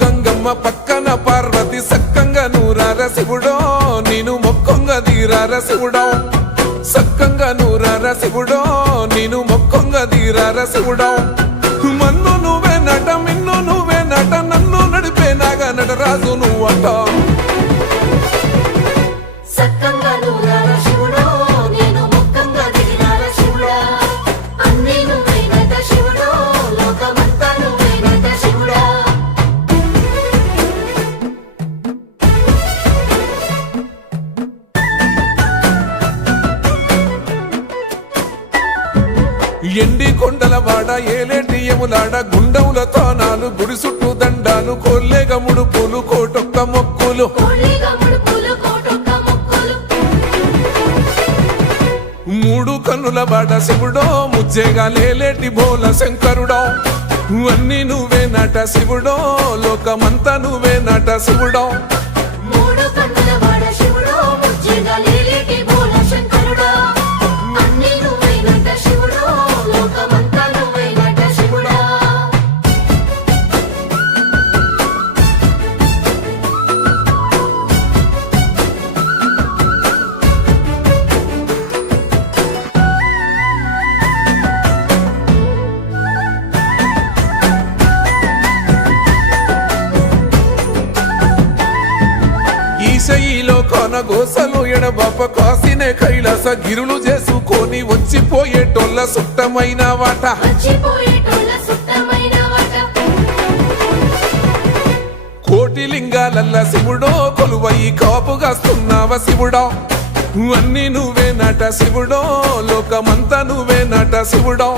గంగమ్మ పక్కన పార్వతి సక్కంగా నూరార శివుడో నేను మొక్కంగా తీరార శివుడో సక్కంగా నూరార శివుడో నేను మొక్కంగా తీరార శివుడో మన్ను నువ్వే నట మిన్ను నువ్వే నట నన్ను నడిపే నాగా నటరాజు నువ్వట ఎండి కొండల వాడ ఏలేటి యములాడ గుండముల తానాలు గుడి చుట్టూ దండాలు కోల్లేగ ముడుపులు కోటొక్క మొక్కులు మూడు కన్నుల వాడ శివుడో ముజ్జేగా లేలేటి బోల శంకరుడో అన్ని నువ్వే నట శివుడో లోకమంతా నువ్వే నట శివుడో ఈశయిలో కొనగోసలు ఎడబాప కాసినే కైలాస గిరులు చేసుకొని వచ్చిపోయేటోళ్ళ సుట్టమైన వాట కోటి లింగాలల్ల శివుడో కొలువయి కాపుగాస్తున్నావ శివుడో అన్ని నువ్వే నట శివుడో లోకమంతా నువ్వే నట శివుడో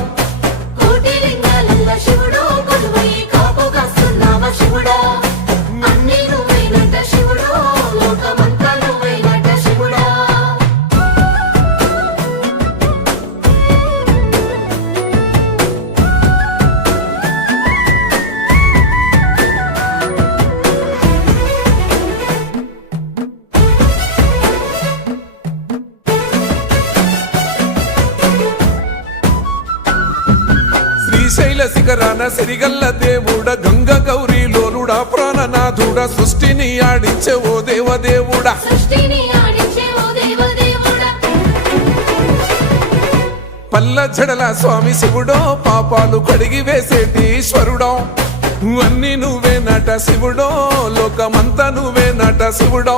శ్రీశైల శిఖరాన సిరిగల్ల దేవుడ గంగ గౌరీ లోలుడా ప్రాణనాథుడ సృష్టిని ఆడించే ఓ దేవదేవుడా పల్ల జడల స్వామి శివుడో పాపాలు కడిగి వేసేటి ఈశ్వరుడో అన్ని నువ్వే నట శివుడో లోకమంతా నువ్వే నట శివుడో